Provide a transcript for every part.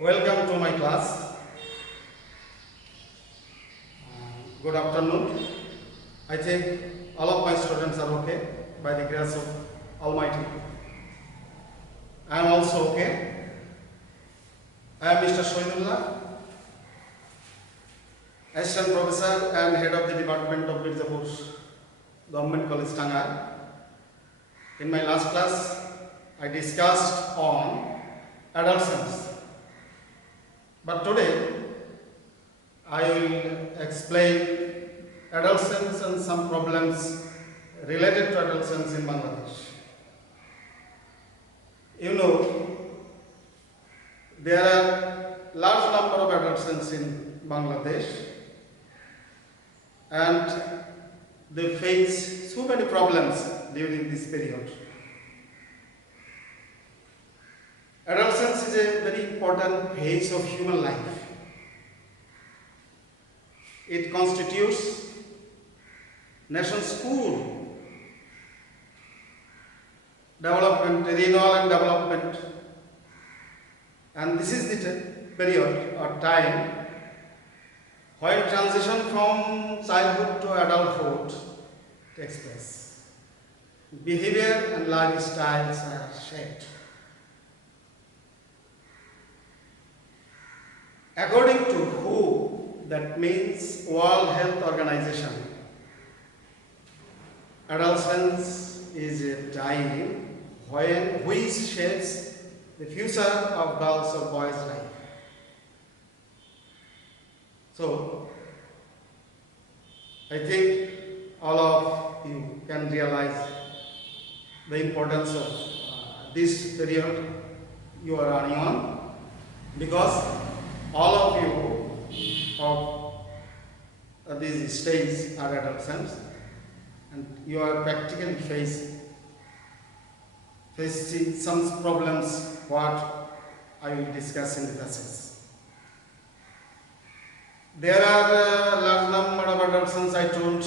Welcome to my class. Good afternoon. I think all of my students are okay by the grace of Almighty. I am also okay. I am Mr. Shoidullah, Assistant Professor and Head of the Department of Mirzapur, Government College, Tangail. In my last class, I discussed on adolescence. But today, I will explain adolescence and some problems related to adolescence in Bangladesh. You know, there are large number of adolescents in Bangladesh and they face so many problems during this period. Adolescence is a very important phase of human life. It constitutes nation's core development, renewal and development. And this is the period or time when transition from childhood to adulthood takes place. Behavior and lifestyles are shaped. According to WHO, that means World Health Organization, adolescence is a time which shapes the future of girls or boys' life. So, I think all of you can realize the importance of this period you are running on, because all of you of these stages are adolescents and you are practically facing some problems what I will discuss in the passage. There are a large number of adolescents I told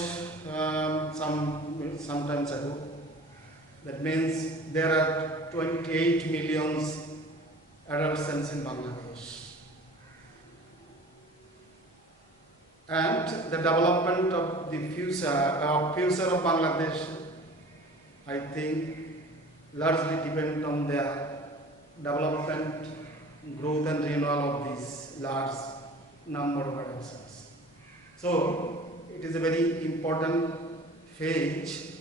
sometimes ago. That means there are 28 million adolescents in Bangladesh. And the development of the future of Bangladesh, I think, largely depend on the development, growth and renewal of these large number of adolescents. So, it is a very important phase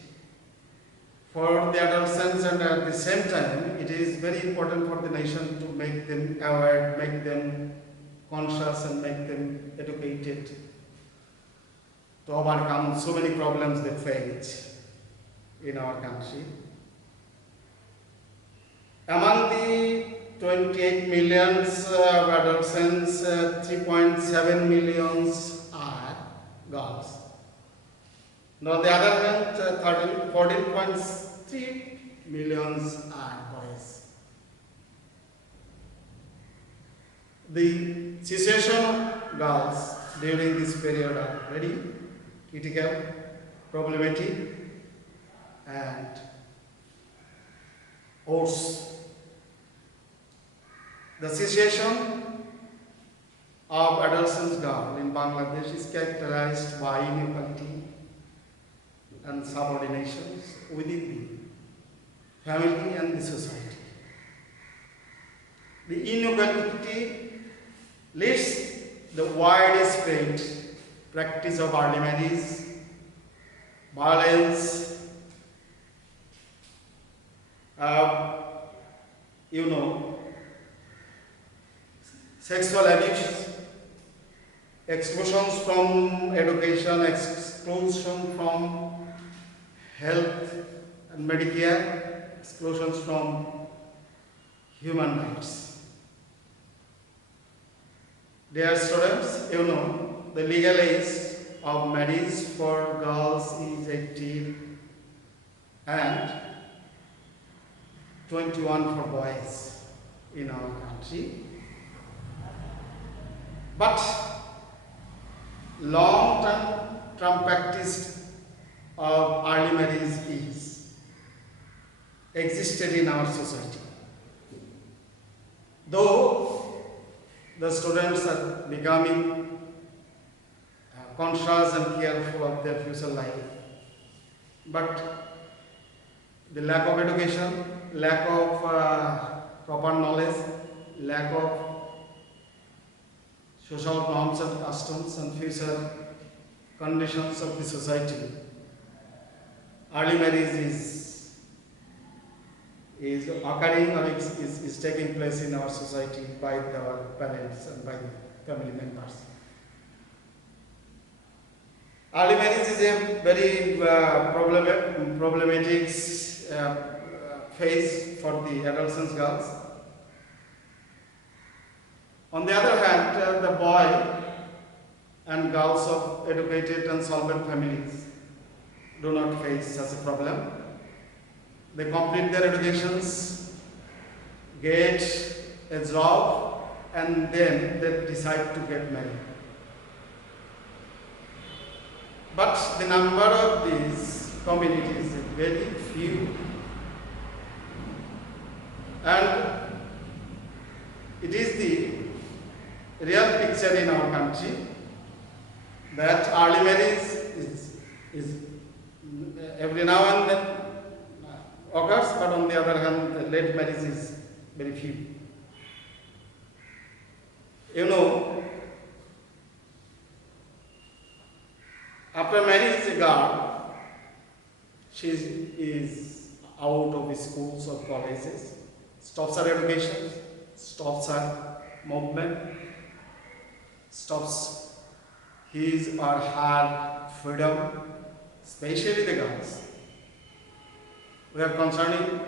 for the adolescents, and at the same time, it is very important for the nation to make them aware, make them conscious and make them educated to overcome so many problems they face in our country. Among the 28 million of adolescents, 3.7 million are girls. Now, on the other hand, 14.3 million are boys. The situation of girls during this period are very critical, problematic and worse. The situation of adolescent girls in Bangladesh is characterized by inequality and subordinations within the family and the society. The inequality leads the widespread practice of early marriage, violence, sexual abuse, exclusions from education, exclusion from health and Medicare, exclusions from human rights. Dear students, the legal age of marriage for girls is 18 and 21 for boys in our country. But long-term practice of early marriage is existed in our society. Though the students are becoming conscious and careful of their future life. But the lack of education, lack of proper knowledge, lack of social norms and customs and future conditions of the society, early marriage is occurring or is taking place in our society by our parents and by the family members. Early marriage is a very problematic phase for the adolescent girls. On the other hand, the boy and girls of educated and solvent families do not face such a problem. They complete their educations, get a job, and then they decide to get married. But the number of these communities is very few. And it is the real picture in our country that early marriage is every now and then occurs, but on the other hand, the late marriage is very few. You know, after marriage, a girl, she is out of schools or colleges, stops her education, stops her movement, stops his or her freedom, especially the girls. We are concerning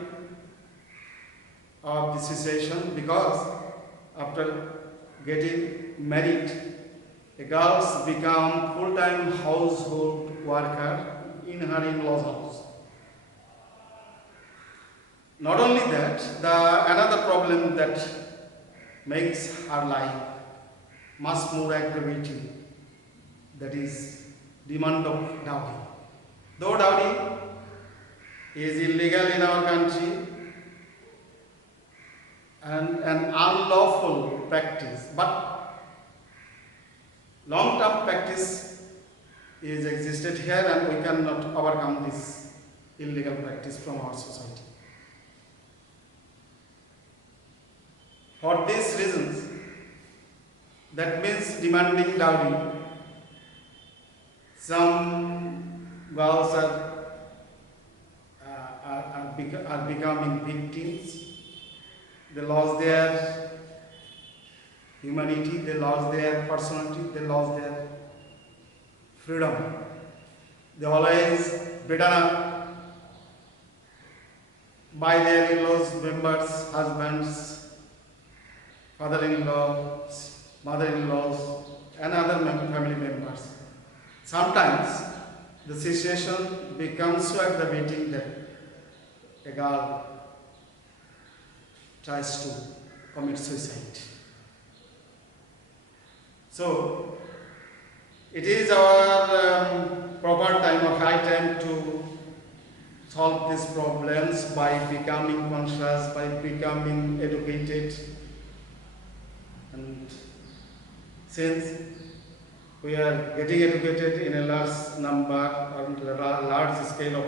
of the situation because after getting married, the girls become full-time household worker in her in-laws' house. Not only that, another problem that makes her life much more aggravating, that is demand of dowry. Though dowry is illegal in our country and an unlawful practice, but long-term practice is existed here and we cannot overcome this illegal practice from our society. For these reasons, that means demanding dowry, some girls are becoming victims. They lost their humanity, they lost their personality, they lost their freedom. They always beaten up by their in-laws, members, husbands, father-in-laws, mother-in-laws, and other family members. Sometimes the situation becomes so aggravating that a girl tries to commit suicide. So, it is our proper time or high time to solve these problems by becoming conscious, by becoming educated. And since we are getting educated in a large number or large scale of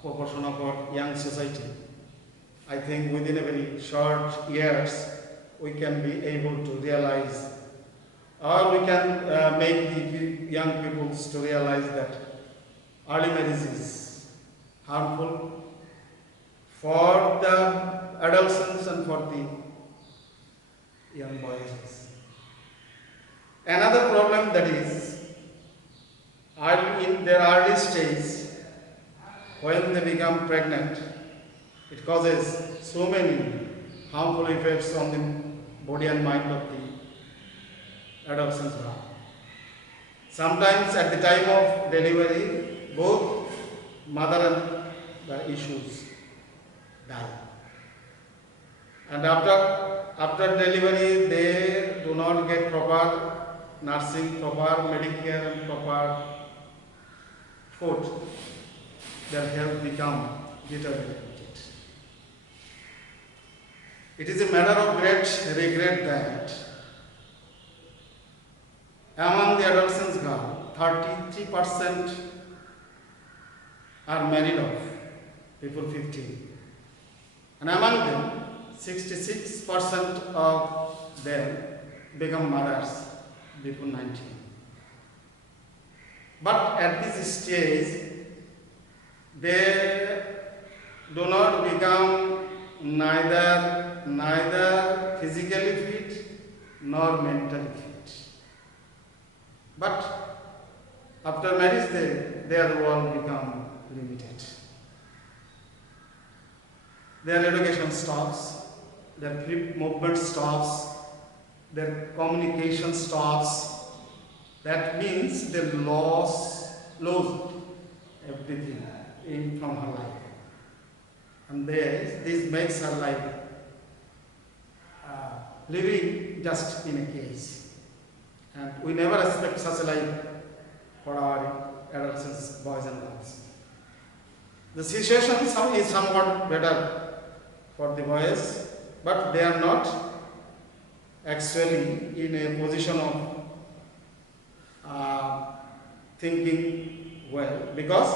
proportion of our young society, I think within a very short years we can be able to realize, or we can make the young people to realize that early marriage is harmful for the adolescents and for the young boys. Another problem that is in their early stage, when they become pregnant, it causes so many harmful effects on the body and mind of the adolescent girl. Sometimes at the time of delivery, both mother and the issues die. And after delivery, they do not get proper nursing, proper medical care and proper food. Their health become deteriorated. It is a matter of great regret that among the adolescents girls, 33% are married off before 15. And among them, 66% of them become mothers before 19. But at this stage, they do not become neither physically fit nor mentally fit. But after marriage, their world become limited. Their education stops, their free movement stops, their communication stops. That means they lost everything from her life. And this makes her life living just in a cage. And we never expect such a life for our adolescents, boys and girls. The situation is somewhat better for the boys, but they are not actually in a position of thinking well, because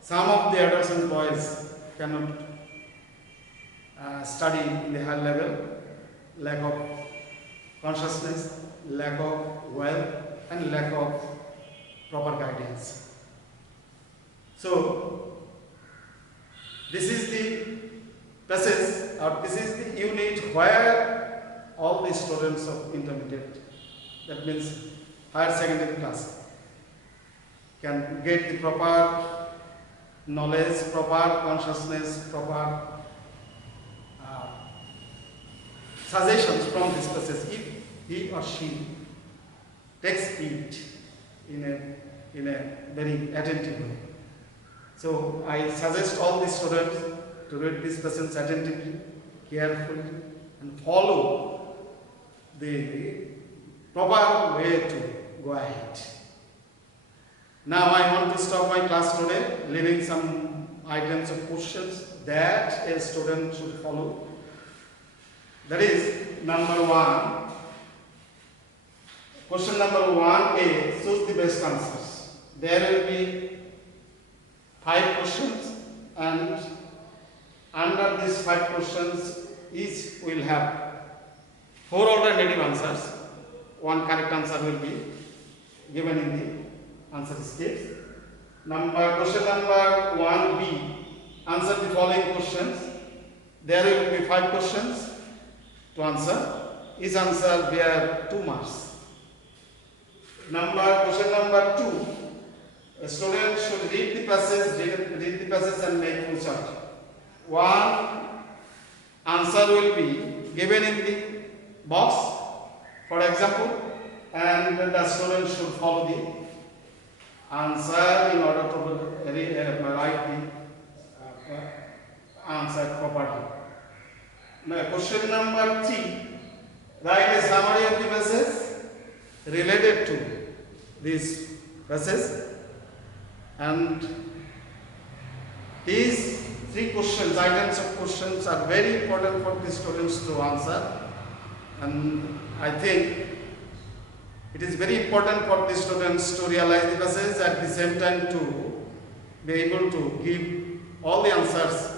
some of the adolescent boys cannot study in the high level, lack of consciousness, lack of wealth, and lack of proper guidance. So, this is the passage, or this is the unit where all the students of intermediate, that means higher secondary class, can get the proper knowledge, proper consciousness, proper suggestions from this passage if he or she takes it in a very attentive way. So I suggest all the students to read this passage attentively, carefully, and follow the proper way to go ahead. Now I want to stop my class today, leaving some items of questions that a student should follow. That is, number 1. Question number 1A, choose the best answers. There will be 5 questions, and under these 5 questions, each will have 4 alternative answers. One correct answer will be given in the answer script. Question number 1B, answer the following questions. There will be 5 questions to answer. Each answer bear 2 marks. Question number 2, a student should read the passage and make full chart. One answer will be given in the box, for example, and the student should follow the answer in order to write the answer properly. Now, question number 3, write a summary of the message related to this passage, and these 3 questions, items of questions, are very important for the students to answer, and I think it is very important for the students to realize the passage, at the same time to be able to give all the answers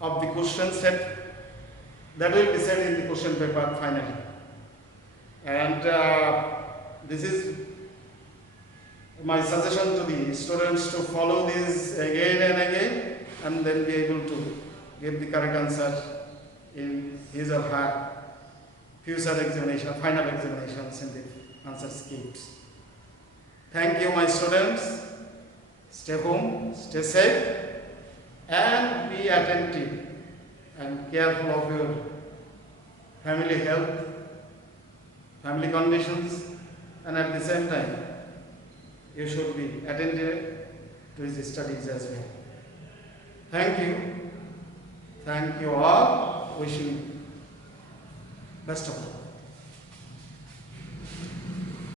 of the question set that will be said in the question paper finally. And this is my suggestion to the students to follow this again and again, and then be able to give the correct answer in his or her future examination, final examinations in the answer scripts. Thank you, my students. Stay home, stay safe, and be attentive and careful of your family health, family conditions, and at the same time, you should be attentive to his studies as well. Thank you. Thank you all. Wishing best of luck.